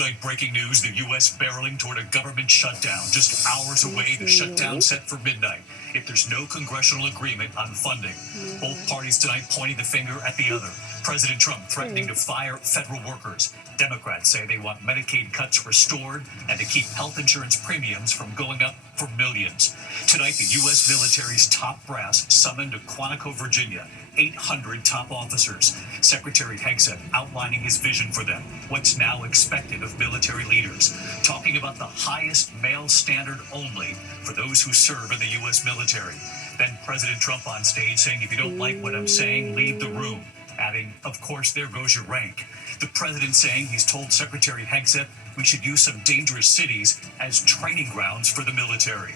Tonight, breaking news, the U.S. barreling toward a government shutdown. Just hours away, the shutdown set for midnight. If there's no congressional agreement on funding, both parties tonight pointing the finger at the other. President Trump threatening to fire federal workers. Democrats say they want Medicaid cuts restored and to keep health insurance premiums from going up for millions. Tonight, the U.S. military's top brass summoned to Quantico, Virginia. 800 top officers. Secretary Hegseth outlining his vision for them, what's now expected of military leaders, talking about the highest male standard only for those who serve in the U.S. military. Then President Trump on stage saying, if you don't like what I'm saying, leave the room. Adding, of course, there goes your rank. The president saying he's told Secretary Hegseth we should use some dangerous cities as training grounds for the military.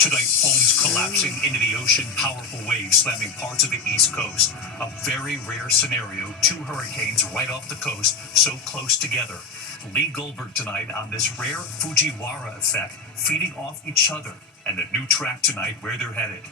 Tonight, homes collapsing into the ocean, powerful waves slamming parts of the East Coast. A very rare scenario, 2 hurricanes right off the coast, so close together. Lee Goldberg tonight on this rare Fujiwara effect, feeding off each other, and a new track tonight where they're headed.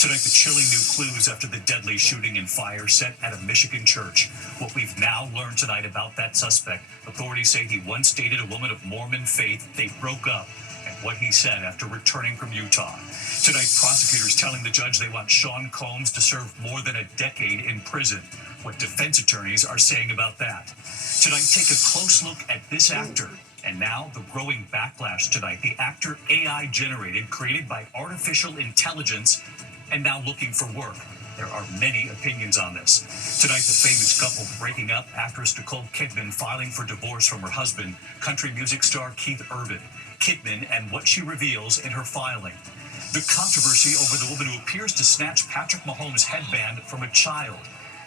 Tonight, the chilling new clues after the deadly shooting and fire set at a Michigan church. What we've now learned tonight about that suspect, authorities say he once dated a woman of Mormon faith. They broke up. And what he said after returning from Utah. Tonight, prosecutors telling the judge they want Sean Combs to serve more than a decade in prison. What defense attorneys are saying about that. Tonight, take a close look at this actor. And now, the growing backlash tonight. The actor AI generated, created by artificial intelligence, and now looking for work. There are many opinions on this. Tonight, the famous couple breaking up. Actress Nicole Kidman filing for divorce from her husband, country music star Keith Urban. Kidman and what she reveals in her filing. The controversy over the woman who appears to snatch Patrick Mahomes' headband from a child.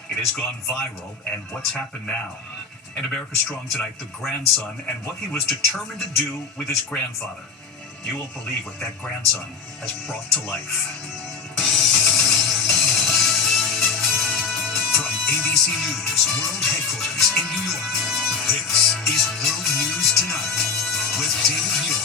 It has gone viral, and what's happened now? And America Strong tonight, the grandson and what he was determined to do with his grandfather. You won't believe what that grandson has brought to life. From ABC News World Headquarters in New York, this is World News Tonight with David Muir.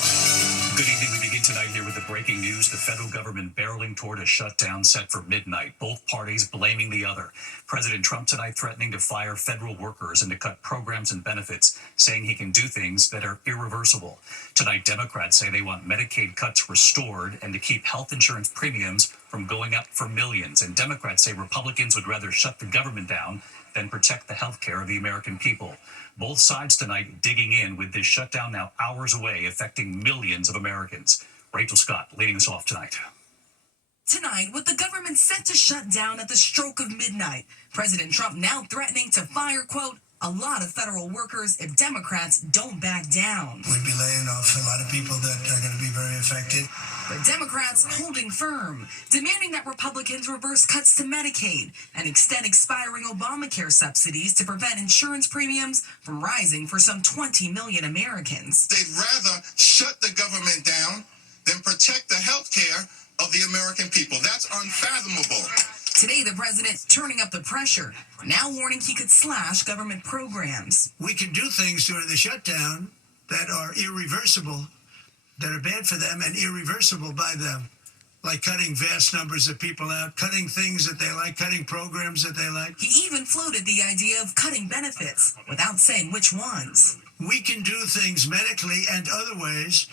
Good evening. We begin tonight here with the breaking news. The federal government barreling toward a shutdown set for midnight. Both parties blaming the other. President Trump tonight threatening to fire federal workers and to cut programs and benefits, saying he can do things that are irreversible. Tonight, Democrats say they want Medicaid cuts restored and to keep health insurance premiums from going up for millions. And Democrats say Republicans would rather shut the government down than protect the health care of the American people. Both sides tonight digging in with this shutdown now hours away, affecting millions of Americans. Rachel Scott leading us off tonight. Tonight, with the government set to shut down at the stroke of midnight, President Trump now threatening to fire, quote, a lot of federal workers if Democrats don't back down. We'd be laying off a lot of people that are going to be very affected. But Democrats holding firm, demanding that Republicans reverse cuts to Medicaid and extend expiring Obamacare subsidies to prevent insurance premiums from rising for some 20 million Americans. They'd rather shut the government down than protect the health care of the American people. That's unfathomable. Today, the president turning up the pressure, now warning he could slash government programs. We can do things during the shutdown that are irreversible, that are bad for them and irreversible by them, like cutting vast numbers of people out, cutting things that they like, cutting programs that they like. He even floated the idea of cutting benefits without saying which ones. We can do things medically and other ways,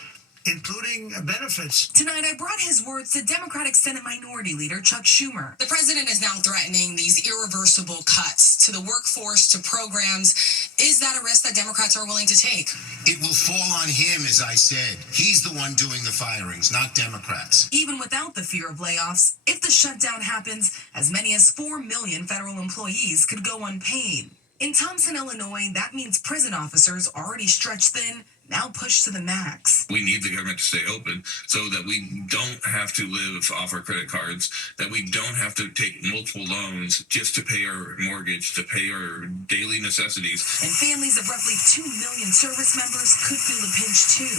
including benefits. Tonight, I brought his words to Democratic Senate Minority Leader Chuck Schumer. The president is now threatening these irreversible cuts to the workforce, to programs. Is that a risk that Democrats are willing to take? It will fall on him, as I said. He's the one doing the firings, not Democrats. Even without the fear of layoffs, if the shutdown happens, as many as 4 million federal employees could go unpaid. In Thompson, Illinois, that means prison officers already stretched thin, now pushed to the max. We need the government to stay open so that we don't have to live off our credit cards, that we don't have to take multiple loans just to pay our mortgage, to pay our daily necessities. And families of roughly 2 million service members could feel the pinch too.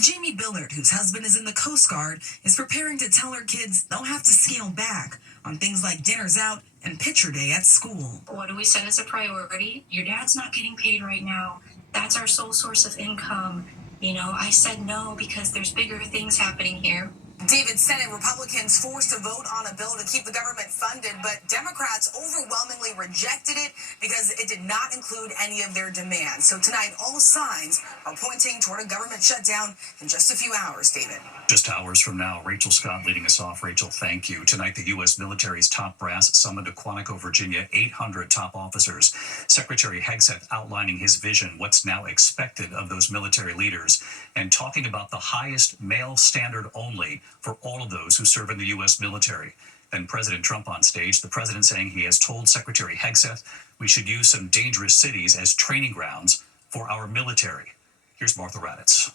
Jamie Billard, whose husband is in the Coast Guard, is preparing to tell her kids they'll have to scale back on things like dinners out and picture day at school. What do we set as a priority? Your dad's not getting paid right now. That's our sole source of income. You know, I said no because there's bigger things happening here. David, Senate Republicans forced a vote on a bill to keep the government funded, but Democrats overwhelmingly rejected it because it did not include any of their demands. So tonight, all signs are pointing toward a government shutdown in just a few hours, David. Just hours from now, Rachel Scott leading us off. Rachel, thank you. Tonight, the U.S. military's top brass summoned to Quantico, Virginia, 800 top officers. Secretary Hegseth outlining his vision, what's now expected of those military leaders, and talking about the highest male standard only for all of those who serve in the U.S. military. Then President Trump on stage, the president saying he has told Secretary Hegseth we should use some dangerous cities as training grounds for our military. Here's Martha Raddatz.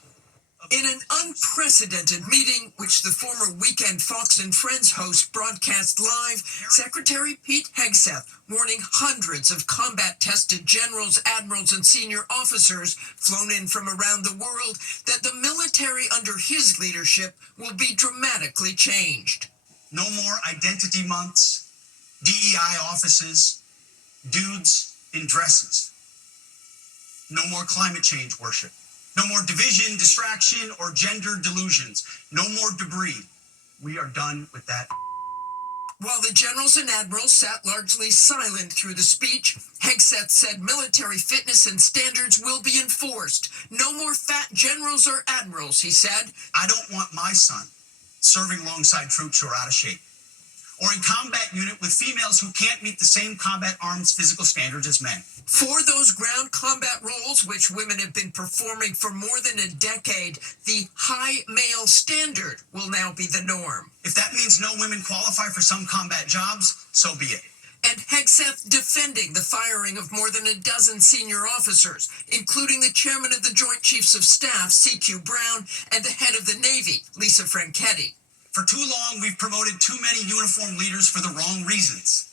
In an unprecedented meeting, which the former Weekend Fox and Friends host broadcast live, Secretary Pete Hegseth warning hundreds of combat-tested generals, admirals, and senior officers flown in from around the world that the military under his leadership will be dramatically changed. No more identity months, DEI offices, dudes in dresses. No more climate change worship. No more division, distraction, or gender delusions. No more debris. We are done with that. While the generals and admirals sat largely silent through the speech, Hegseth said military fitness and standards will be enforced. No more fat generals or admirals, he said. I don't want my son serving alongside troops who are out of shape, or in combat unit with females who can't meet the same combat arms physical standards as men. For those ground combat roles, which women have been performing for more than a decade, the high male standard will now be the norm. If that means no women qualify for some combat jobs, so be it. And Hegseth defending the firing of more than a dozen senior officers, including the chairman of the Joint Chiefs of Staff, C.Q. Brown, and the head of the Navy, Lisa Franchetti. For too long, we've promoted too many uniformed leaders for the wrong reasons.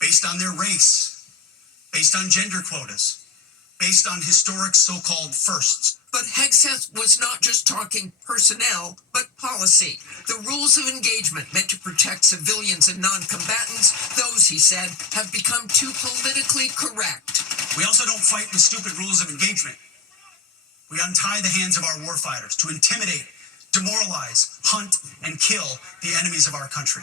Based on their race, based on gender quotas, based on historic so-called firsts. But Hegseth was not just talking personnel, but policy. The rules of engagement meant to protect civilians and non-combatants, those, he said, have become too politically correct. We also don't fight with stupid rules of engagement. We untie the hands of our warfighters to intimidate, demoralize, hunt, and kill the enemies of our country.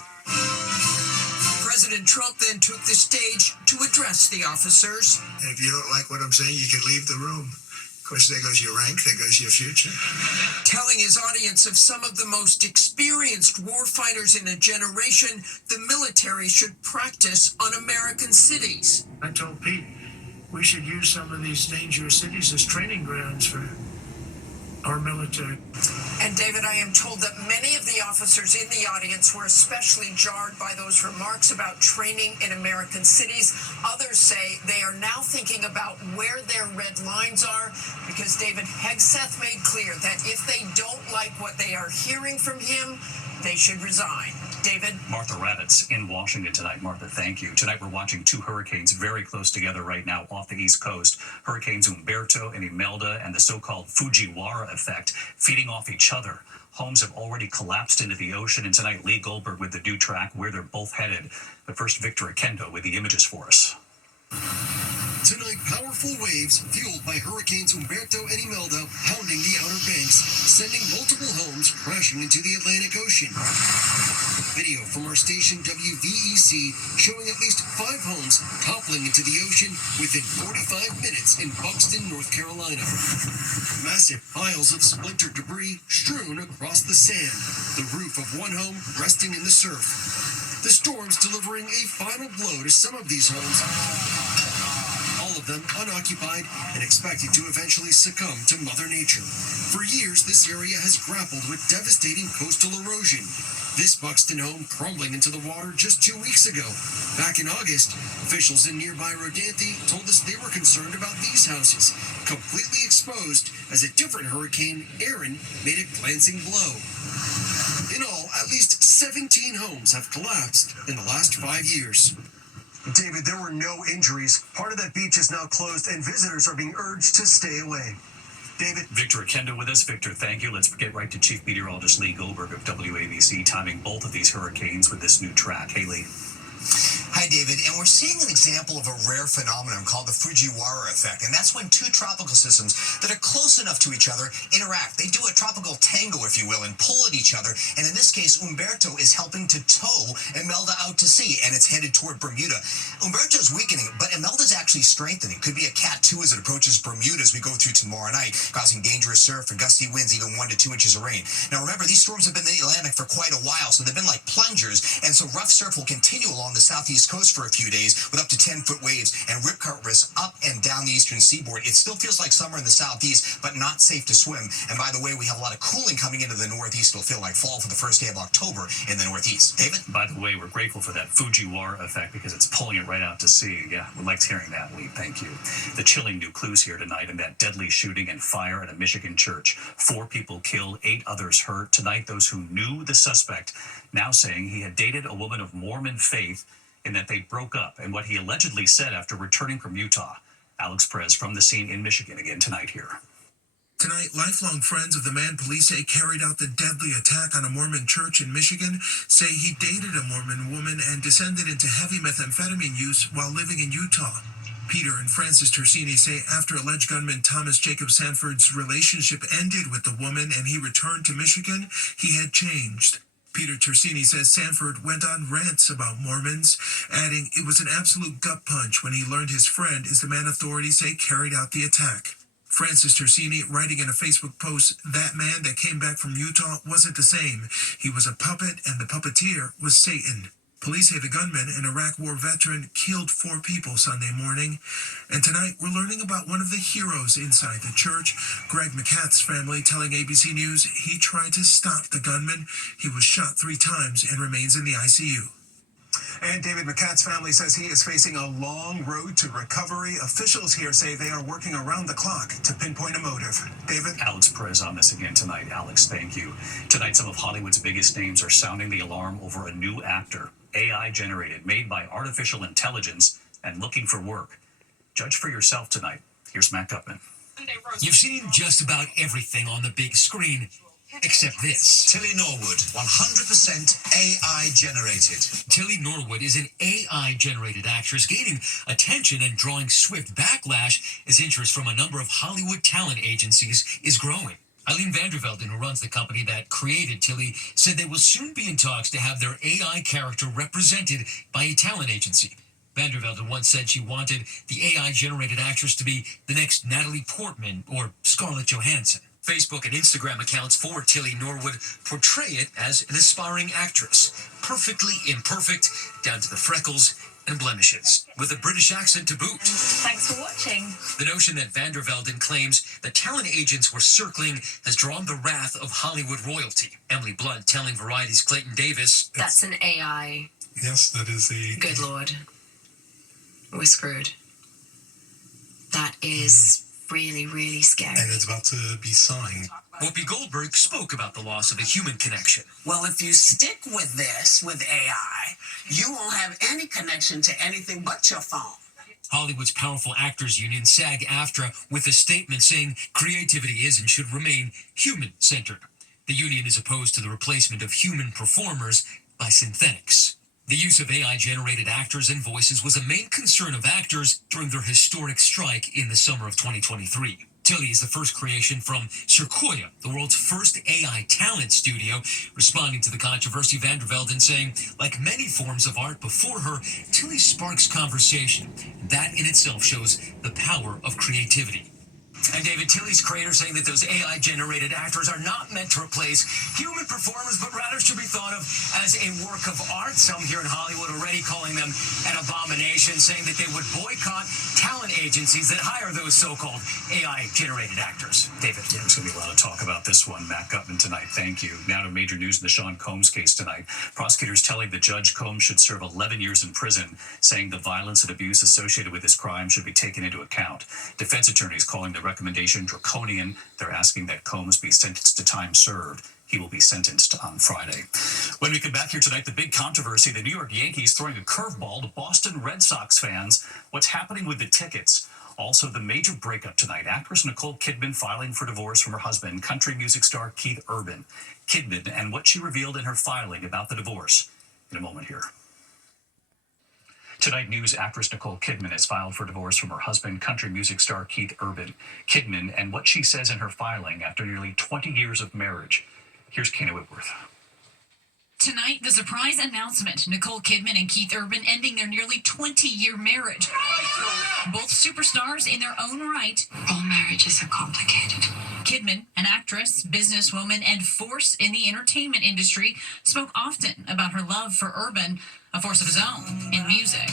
President Trump then took the stage to address the officers. And if you don't like what I'm saying, you can leave the room. Of course, there goes your rank, there goes your future. Telling his audience of some of the most experienced warfighters in a generation, the military should practice on American cities. I told Pete we should use some of these dangerous cities as training grounds for our military. And David, I am told that many of the officers in the audience were especially jarred by those remarks about training in American cities. Others say they are now thinking about where their red lines are, because David Hegseth made clear that if they don't like what they are hearing from him, they should resign. David? Martha Raddatz in Washington tonight. Martha, thank you. Tonight we're watching two hurricanes very close together right now off the East Coast. Hurricanes Umberto and Imelda, and the so-called Fujiwara effect feeding off each other. Homes have already collapsed into the ocean, and tonight Lee Goldberg with the new track where they're both headed. But first, Victor Akendo with the images for us. Tonight, powerful waves fueled by Hurricanes Umberto and Imelda pounding the Outer Banks, sending multiple homes crashing into the Atlantic Ocean. Video from our station WVEC showing at least 5 homes toppling into the ocean within 45 minutes in Buxton, North Carolina. Massive piles of splintered debris strewn across the sand, the roof of one home resting in the surf. The storms delivering a final blow to some of these homes, all of them unoccupied and expected to eventually succumb to Mother Nature. For years, this area has grappled with devastating coastal erosion. This Buxton home crumbling into the water just 2 weeks ago. Back in August, officials in nearby Rodanthe told us they were concerned about these houses, completely exposed as a different hurricane, Erin, made a glancing blow. In all, at least 17 homes have collapsed in the last 5 years. David, there were no injuries. Part of that beach is now closed, and visitors are being urged to stay away. David. Victor Akendo with us. Victor, thank you. Let's get right to Chief Meteorologist Lee Goldberg of WABC, timing both of these hurricanes with this new track. Hey, Lee. Hi, David. And we're seeing an example of a rare phenomenon called the Fujiwara effect. And that's when two tropical systems that are close enough to each other interact. They do a tropical tango, if you will, and pull at each other. And in this case, Umberto is helping to tow Imelda out to sea, and it's headed toward Bermuda. Umberto's weakening, but Imelda's actually strengthening. Could be a Cat 2 as it approaches Bermuda as we go through tomorrow night, causing dangerous surf and gusty winds, even 1 to 2 inches of rain. Now, remember, these storms have been in the Atlantic for quite a while, so they've been like plungers, and so rough surf will continue along the southeast coast for a few days with up to 10-foot waves and rip current risks up and down the eastern seaboard. It still feels like summer in the southeast, but not safe to swim. And by the way, we have a lot of cooling coming into the northeast. It'll feel like fall for the first day of October in the northeast. David? By the way, we're grateful for that Fujiwara effect because it's pulling it right out to sea. Yeah, we liked hearing that, Lee. Thank you. The chilling new clues here tonight in that deadly shooting and fire at a Michigan church. 4 people killed, 8 others hurt. Tonight, those who knew the suspect now saying he had dated a woman of Mormon faith and that they broke up, and what he allegedly said after returning from Utah. Alex Perez from the scene in Michigan again tonight here. Tonight, lifelong friends of the man police say carried out the deadly attack on a Mormon church in Michigan say he dated a Mormon woman and descended into heavy methamphetamine use while living in Utah. Peter and Francis Tersini say after alleged gunman Thomas Jacob Sanford's relationship ended with the woman and he returned to Michigan, he had changed. Peter Tersini says Sanford went on rants about Mormons, adding it was an absolute gut punch when he learned his friend is the man authorities say carried out the attack. Francis Tersini, writing in a Facebook post, that man that came back from Utah wasn't the same. He was a puppet, and the puppeteer was Satan. Police say the gunman, an Iraq War veteran, killed 4 people Sunday morning. And tonight, we're learning about one of the heroes inside the church. Greg McCath's family telling ABC News he tried to stop the gunman. He was shot 3 times and remains in the ICU. And David McCath's family says he is facing a long road to recovery. Officials here say they are working around the clock to pinpoint a motive. David? Alex Perez on this again tonight. Alex, thank you. Tonight, some of Hollywood's biggest names are sounding the alarm over a new actor, AI-generated, made by artificial intelligence, and looking for work. Judge for yourself tonight. Here's Matt Gutman. You've seen just about everything on the big screen, except this. Tilly Norwood, 100% AI generated. Tilly Norwood is an AI-generated actress gaining attention and drawing swift backlash as interest from a number of Hollywood talent agencies is growing. Eileen Vandervelden, who runs the company that created Tilly, said they will soon be in talks to have their AI character represented by a talent agency. Vandervelden once said she wanted the AI-generated actress to be the next Natalie Portman or Scarlett Johansson. Facebook and Instagram accounts for Tilly Norwood portray it as an aspiring actress, perfectly imperfect, down to the freckles and blemishes, with a British accent to boot. Thanks for watching. The notion that Vandervelden claims that talent agents were circling has drawn the wrath of Hollywood royalty. Emily Blunt telling Variety's Clayton Davis, That's an AI. Yes, that is a... Good Lord. We're screwed. That is really, really scary. And it's about to be signed. Whoopi Goldberg spoke about the loss of a human connection. Well, if you stick with this, with AI, you won't have any connection to anything but your phone. Hollywood's powerful actors union SAG-AFTRA with a statement saying creativity is and should remain human-centered. The union is opposed to the replacement of human performers by synthetics. The use of AI-generated actors and voices was a main concern of actors during their historic strike in the summer of 2023. Tilly is the first creation from Sequoia, the world's first AI talent studio, responding to the controversy. Vandervelden saying, like many forms of art before her, Tilly sparks conversation. That in itself shows the power of creativity. And David, Tilly's creator saying that those AI-generated actors are not meant to replace human performers, but rather should be thought of as a work of art. Some here in Hollywood already calling them an abomination, saying that they would boycott talent agencies that hire those so-called AI-generated actors. David. Yeah, there's going to be a lot of talk about this one. Matt Gutman tonight. Thank you. Now to major news in the Sean Combs case tonight. Prosecutors telling the judge Combs should serve 11 years in prison, saying the violence and abuse associated with his crime should be taken into account. Defense attorneys calling the recommendation draconian. They're asking that Combs be sentenced to time served. He will be sentenced on Friday. When we come back here tonight, the big controversy, the New York Yankees throwing a curveball to Boston Red Sox fans. What's happening with the tickets? Also, the major breakup tonight. Actress Nicole Kidman filing for divorce from her husband, country music star Keith Urban. Kidman and what she revealed in her filing about the divorce. In a moment here. Tonight, news actress Nicole Kidman has filed for divorce from her husband, country music star Keith Urban. Kidman and what she says in her filing after nearly 20 years of marriage. Here's Kana Whitworth. Tonight, the surprise announcement, Nicole Kidman and Keith Urban ending their nearly 20-year marriage. Both superstars in their own right. All marriages are complicated. Kidman, an actress, businesswoman, and force in the entertainment industry, spoke often about her love for Urban, a force of his own in music.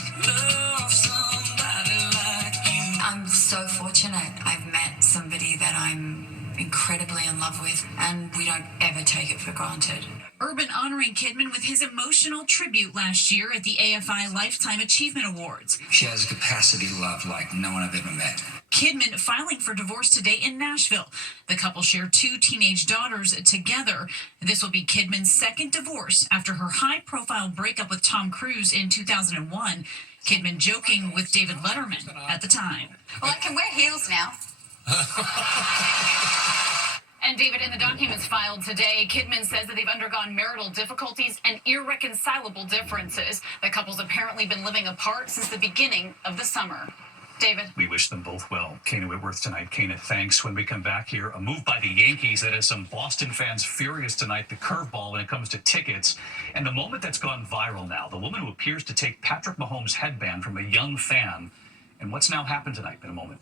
I'm so fortunate. I've met somebody that I'm incredibly in love with, and we don't ever take it for granted. Urban honoring Kidman with his emotional tribute last year at the AFI Lifetime Achievement Awards. She has a capacity to love like no one I've ever met. Kidman filing for divorce today in Nashville. The couple share 2 teenage daughters together. This will be Kidman's second divorce after her high-profile breakup with Tom Cruise in 2001. Kidman joking with David Letterman at the time. Well, I can wear heels now. And David, in the documents filed today, Kidman says that they've undergone marital difficulties and irreconcilable differences. The couple's apparently been living apart since the beginning of the summer. David. We wish them both well. Kana Whitworth tonight. Kana, thanks. When we come back here, a move by the Yankees that has some Boston fans furious tonight, the curveball when it comes to tickets, and the moment that's gone viral now, the woman who appears to take Patrick Mahomes' headband from a young fan, and what's now happened tonight in a moment.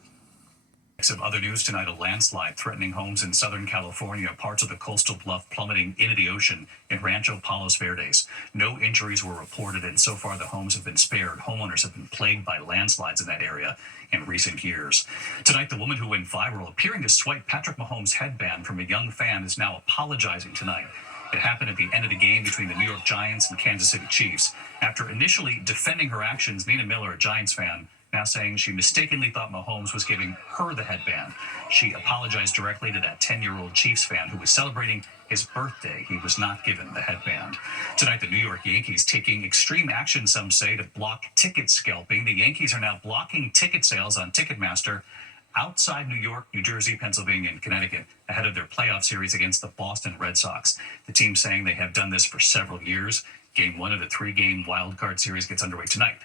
Of other news tonight, a landslide threatening homes in Southern California, parts of the coastal bluff plummeting into the ocean in Rancho Palos Verdes. No injuries were reported, and so far the homes have been spared. Homeowners have been plagued by landslides in that area in recent years. Tonight, the woman who went viral appearing to swipe Patrick Mahomes' headband from a young fan is now apologizing tonight. It happened at the end of the game between the New York Giants and Kansas City Chiefs. After initially defending her actions, Nina Miller, a Giants fan, now saying she mistakenly thought Mahomes was giving her the headband. She apologized directly to that 10-year-old Chiefs fan who was celebrating his birthday. He was not given the headband. Tonight, the New York Yankees taking extreme action, some say, to block ticket scalping. The Yankees are now blocking ticket sales on Ticketmaster outside New York, New Jersey, Pennsylvania, and Connecticut ahead of their playoff series against the Boston Red Sox. The team saying they have done this for several years. Game 1 of the 3-game wild card series gets underway tonight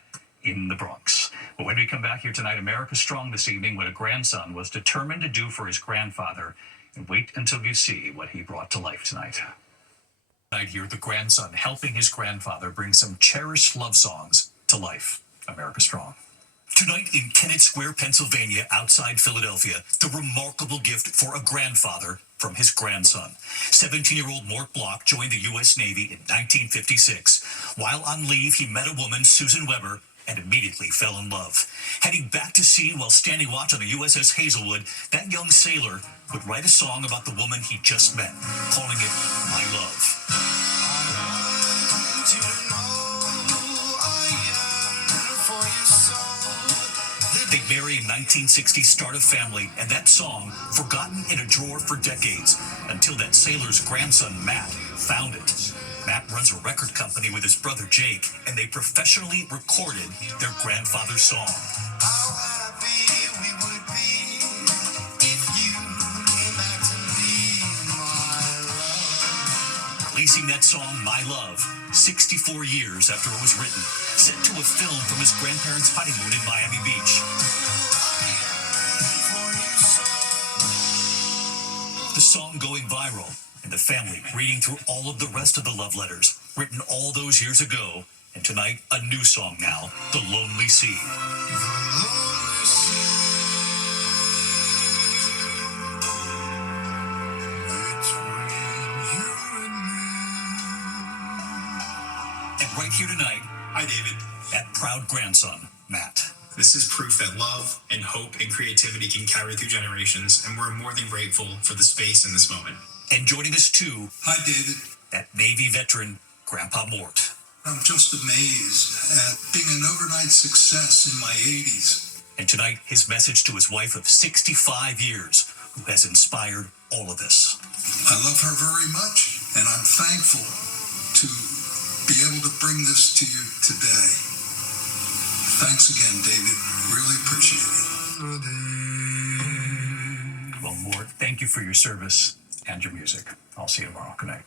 in the Bronx. But when we come back here tonight, America's Strong this evening, what a grandson was determined to do for his grandfather. And wait until you see what he brought to life tonight. Tonight here, the grandson helping his grandfather bring some cherished love songs to life. America's Strong. Tonight in Kennett Square, Pennsylvania, outside Philadelphia, the remarkable gift for a grandfather from his grandson. 17-year-old Mort Bloch joined the U.S. Navy in 1956. While on leave, he met a woman, Susan Weber, and immediately fell in love. Heading back to sea while standing watch on the USS Hazelwood, that young sailor would write a song about the woman he just met, calling it My Love. They marry in 1960, start a family, and that song, forgotten in a drawer for decades, until that sailor's grandson, Matt, found it. Matt runs a record company with his brother Jake, and they professionally recorded their grandfather's song. How happy we would be if you came back to be my love. Releasing that song, My Love, 64 years after it was written, set to a film from his grandparents' honeymoon in Miami Beach. The song going viral, and the family reading through all of the rest of the love letters written all those years ago, and tonight a new song now, The Lonely Sea. And right here tonight, hi David, that proud grandson, Matt. This is proof that love and hope and creativity can carry through generations, and we're more than grateful for the space in this moment. And joining us too, hi David, that Navy veteran, Grandpa Mort. I'm just amazed at being an overnight success in my 80s. And tonight, his message to his wife of 65 years, who has inspired all of this. I love her very much, and I'm thankful to be able to bring this to you today. Thanks again, David. Really appreciate it. Well, Mort, thank you for your service and your music. I'll see you tomorrow. Good night.